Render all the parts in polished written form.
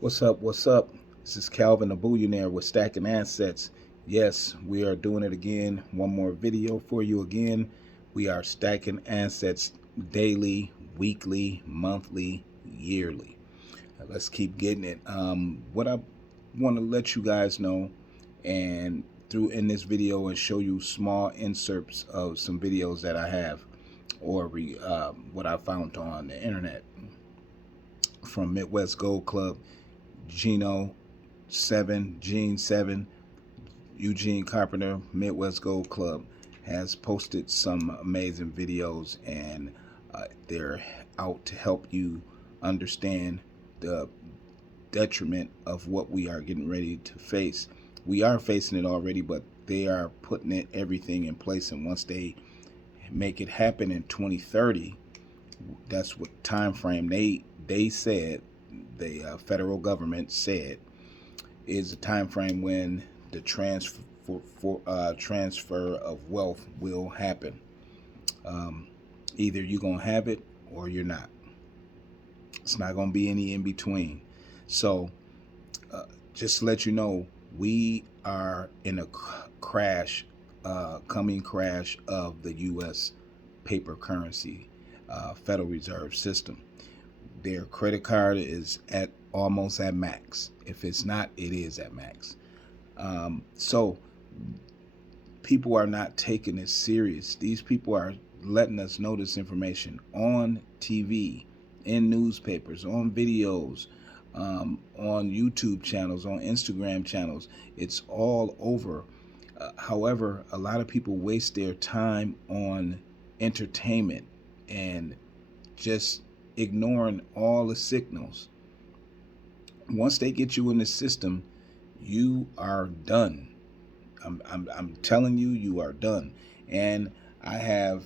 What's up? What's up? This is Calvin the Billionaire with Stacking Assets. Yes, we are doing it again. One more video for you again. We are stacking assets daily, weekly, monthly, yearly. Let's keep getting it. What I want to let you guys know, and through in this video, and show you small inserts of some videos that I have, or what I found on the internet from Midwest Gold Club, Gene 7, Eugene Carpenter, Midwest Gold Club, has posted some amazing videos, and they're out to help you understand the detriment of what we are getting ready to face. We are facing it already, but they are putting everything in place, and once they make it happen in 2030, that's what time frame they said, the federal government said, is a time frame when the transfer of wealth will happen. Either you're gonna have it or you're not. It's not gonna be any in between. So, just to let you know, we are in a coming crash of the U.S. paper currency, Federal Reserve System. Their credit card is at almost at max. If it's not, it is at max. So people are not taking it serious. These people are letting us know this information on TV, in newspapers, on videos, on YouTube channels, on Instagram channels. It's all over. However, a lot of people waste their time on entertainment and just ignoring all the signals. Once they get you in the system, you are done. I'm telling you, you are done. And I have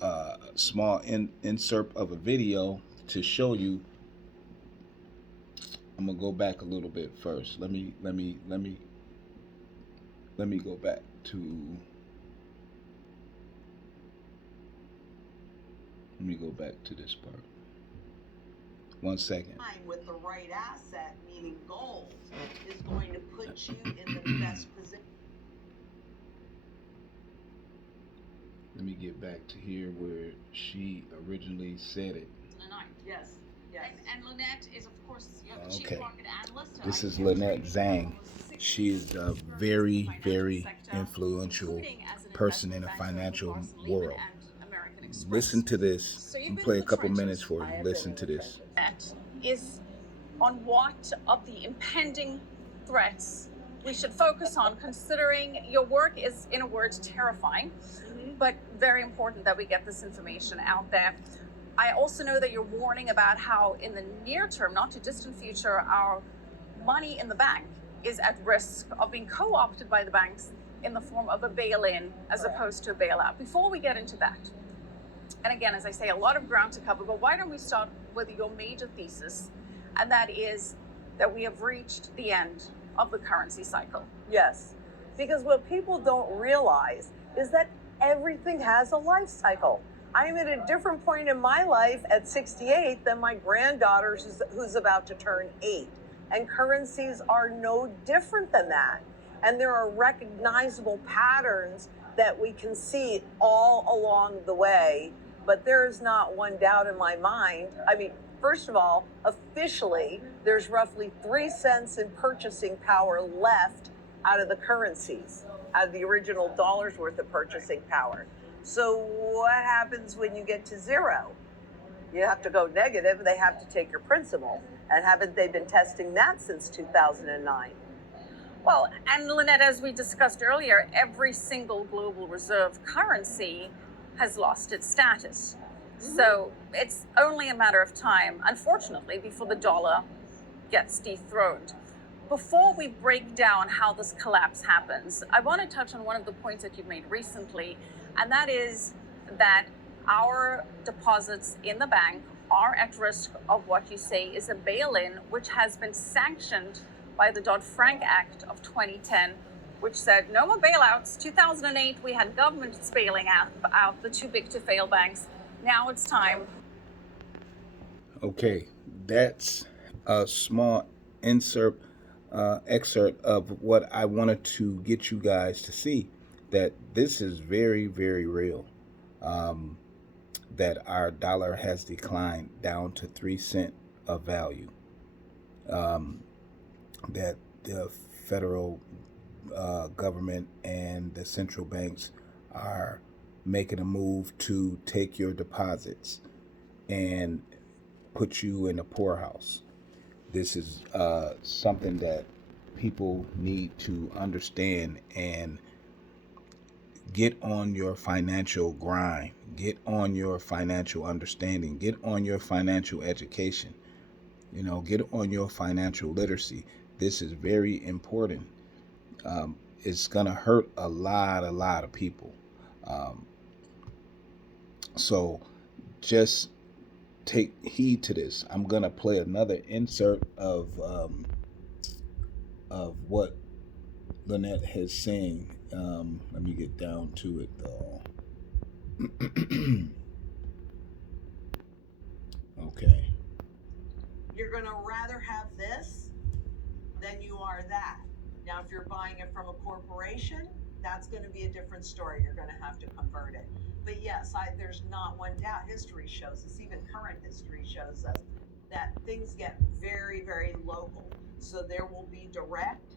a small insert of a video to show you. I'm gonna go back a little bit first. Let me go back to. Let me go back to this part. 1 second. With the right asset, meaning gold, is going to put you in the best position. Let me get back to here where she originally said it. Yes. And Lynette is, of course, the Okay. chief market analyst. This is Lynette Zhang. She is a very, very influential person in the financial world. Listen to this. I'm gonna play a couple minutes for you. Listen to this. Is on what of the impending threats we should focus on, considering your work is, in a word, terrifying, but very important that we get this information out there. I also know that you're warning about how in the near term, not too distant future, our money in the bank is at risk of being co-opted by the banks in the form of a bail-in as opposed to a bailout. Before we get into that, and again, as I say, a lot of ground to cover, but why don't we start with your major thesis, and that is that we have reached the end of the currency cycle. Yes, because what people don't realize is that everything has a life cycle. I'm at a different point in my life at 68 than my granddaughter who's about to turn 8. And currencies are no different than that. And there are recognizable patterns that we can see all along the way. But there is not one doubt in my mind. I mean, first of all, officially, there's roughly 3 cents in purchasing power left out of the currencies, out of the original dollar's worth of purchasing power. So what happens when you get to zero? You have to go negative. They have to take your principal. And haven't they been testing that since 2009? Well, and Lynette, as we discussed earlier, every single global reserve currency has lost its status. So it's only a matter of time, unfortunately, before the dollar gets dethroned. Before we break down how this collapse happens, I want to touch on one of the points that you've made recently, and that is that our deposits in the bank are at risk of what you say is a bail-in, which has been sanctioned by the Dodd-Frank Act of 2010, which said no more bailouts. 2008, we had governments bailing out the too big to fail banks. Now it's time. Okay, that's a small insert excerpt of what I wanted to get you guys to see, that this is very, very real. That our dollar has declined down to 3 cents of value. That the federal government and the central banks are making a move to take your deposits and put you in a poorhouse. This is something that people need to understand and get on your financial grind, get on your financial understanding, get on your financial education, get on your financial literacy. This is very important. It's going to hurt a lot of people. So just take heed to this. I'm going to play another insert of what Lynette has saying. Let me get down to it though. Okay. You're going to rather have this than you are that. Now, if you're buying it from a corporation, that's going to be a different story. You're going to have to convert it. But yes, there's not one doubt. History shows us, even current history shows us, that things get very, very local. So there will be direct.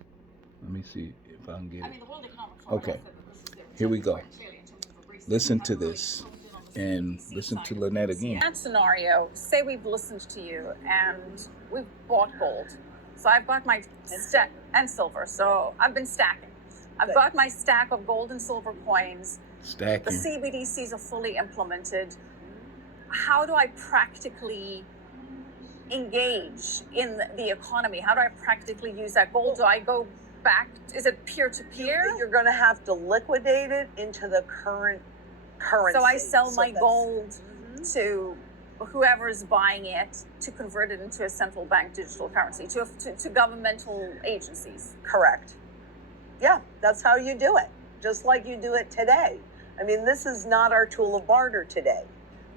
Let me see if I can get it. The World Economic Forum Okay. said that this is their Here we go. clearly in terms of the recent Listen to recovery this honed in on the and CBDC listen side to of Lynette things. again. In that scenario, say we've listened to you and we've bought gold. So I've got my stack and silver. So I've been stacking. I've Good. got my stack of gold and silver coins. The Stacking. CBDCs are fully implemented. How do I practically engage in the economy? How do I practically use that gold? Do I go back? Is it peer-to-peer? You're going to have to liquidate it into the current currency. So I sell So my that's- gold to whoever is buying it to convert it into a central bank digital currency, to governmental agencies. Correct. Yeah, that's how you do it. Just like you do it today. I mean, this is not our tool of barter today.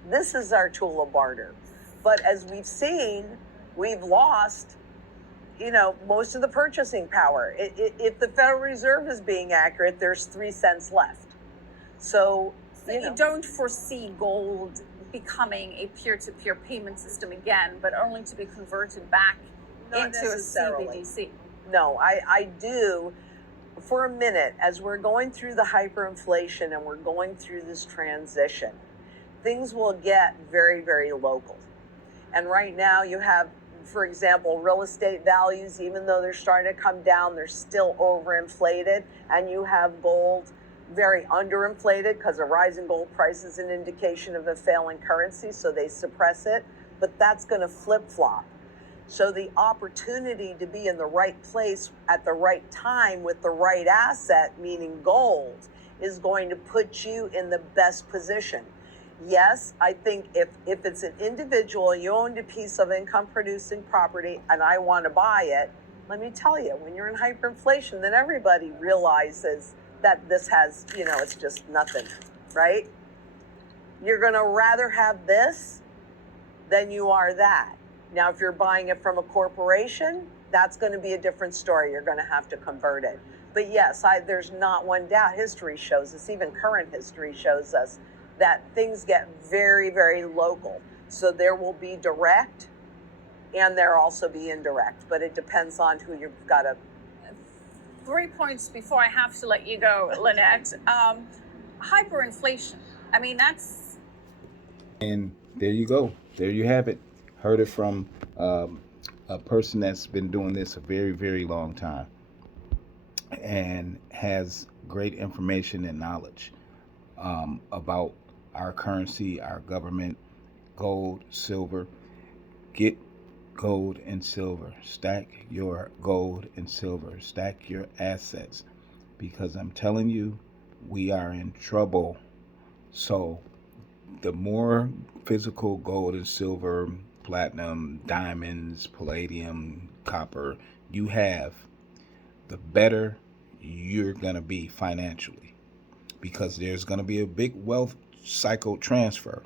This is our tool of barter. But as we've seen, we've lost, most of the purchasing power. If the Federal Reserve is being accurate, there's 3 cents left. So, So you don't foresee gold becoming a peer-to-peer payment system again, but only to be converted back Not into necessarily. a CBDC. No, I do. For a minute, as we're going through the hyperinflation and we're going through this transition, things will get very, very local. And right now you have, for example, real estate values, even though they're starting to come down, they're still overinflated. And you have gold very underinflated because a rise in gold price is an indication of a failing currency, so they suppress it. But that's going to flip-flop. So the opportunity to be in the right place at the right time with the right asset, meaning gold, is going to put you in the best position. Yes, I think if it's an individual, you owned a piece of income producing property and I want to buy it, let me tell you, when you're in hyperinflation, then everybody realizes that this has, it's just nothing, right? You're going to rather have this than you are that. Now, if you're buying it from a corporation, that's going to be a different story. You're going to have to convert it. But yes, there's not one doubt. History shows us, even current history shows us, that things get very, very local. So there will be direct and there'll also be indirect, but it depends on who you've got to. 3 points before I have to let you go, Lynette. Hyperinflation. I mean, that's... And there you go. There you have it. Heard it from a person that's been doing this a very, very long time and has great information and knowledge about our currency, our government, gold, silver. Get gold and silver. Stack your gold and silver. Stack your assets, because I'm telling you, we are in trouble. So the more physical gold and silver, platinum, diamonds, palladium, copper you have, the better you're going to be financially, because there's going to be a big wealth cycle transfer.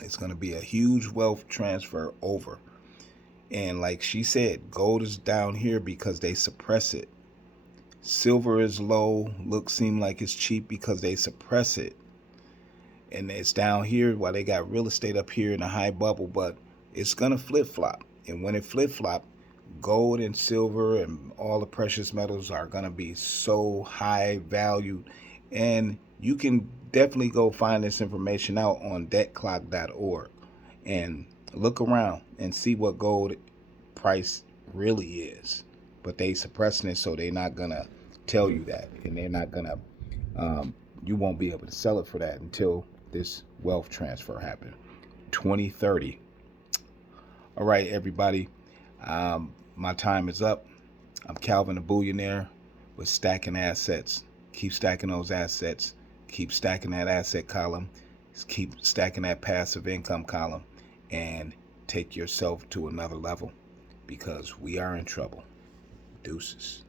It's going to be a huge wealth transfer over. And like she said, gold is down here because they suppress it. Silver is low, seem like it's cheap because they suppress it. And it's down here while they got real estate up here in a high bubble, but it's gonna flip flop. And when it flip flop, gold and silver and all the precious metals are gonna be so high valued. And you can definitely go find this information out on debtclock.org and look around and see what gold price really is. But they suppressing it, so they're not gonna tell you that, and they're not gonna you won't be able to sell it for that until this wealth transfer happen 2030. All right, everybody, my time is up. I'm Calvin the Billionaire with Stacking Assets. Keep stacking those assets, keep stacking that asset column, keep stacking that passive income column, and take yourself to another level, because we are in trouble. Deuces.